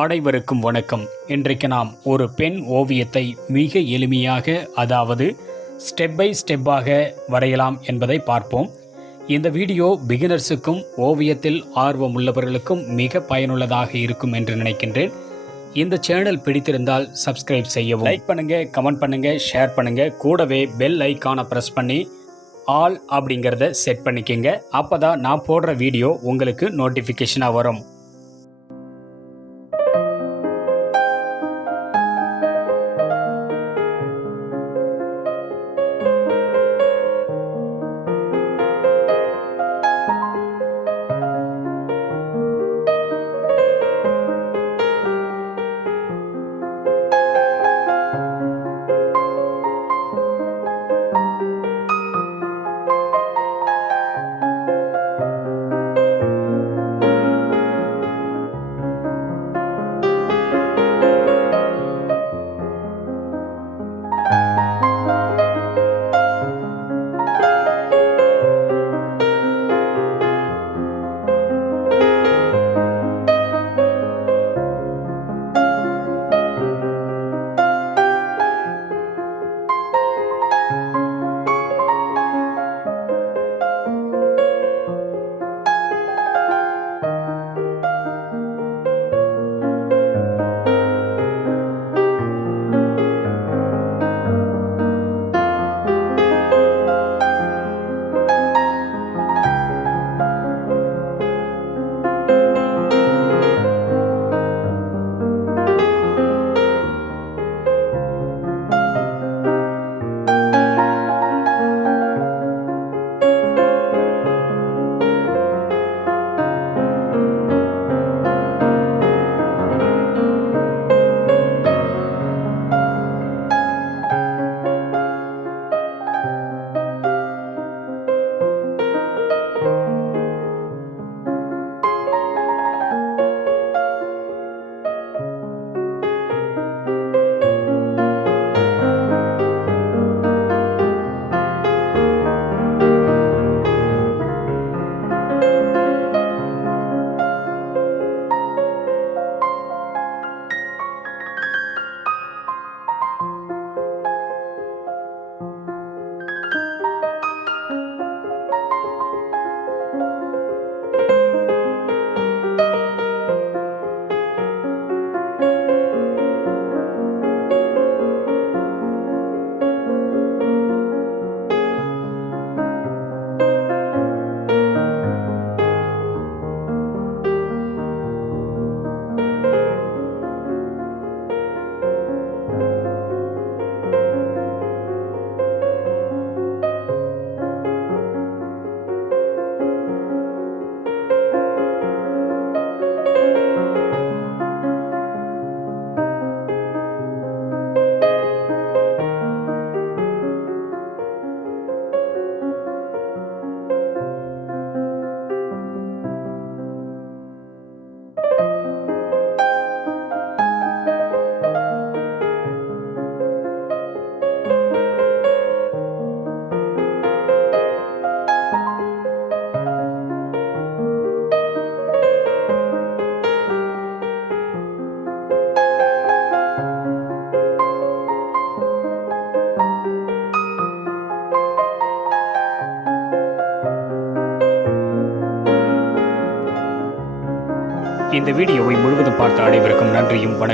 அனைவருக்கும் வணக்கம். இன்றைக்கு நாம் ஒரு பெண் ஓவியத்தை மிக எளிமையாக, அதாவது ஸ்டெப் பை ஸ்டெப்பாக வரையலாம் என்பதை பார்ப்போம். இந்த வீடியோ பிகினர்ஸுக்கும் ஓவியத்தில் ஆர்வம் உள்ளவர்களுக்கும் மிக பயனுள்ளதாக இருக்கும் என்று நினைக்கின்றேன். இந்த சேனல் பிடித்திருந்தால் சப்ஸ்கிரைப் செய்யவும், லைக் பண்ணுங்க, கமெண்ட் பண்ணுங்க, ஷேர் பண்ணுங்க. கூடவே பெல் ஐக்கானை ப்ரெஸ் பண்ணி ஆல் அப்படிங்கிறத செட் பண்ணிக்கங்க. அப்பதான் நான் போடுற வீடியோ உங்களுக்கு நோட்டிஃபிகேஷனாக வரும். இந்த வீடியோவை முழுவதும் பார்த்த அனைவருக்கும் நன்றியும் வணக்கம்.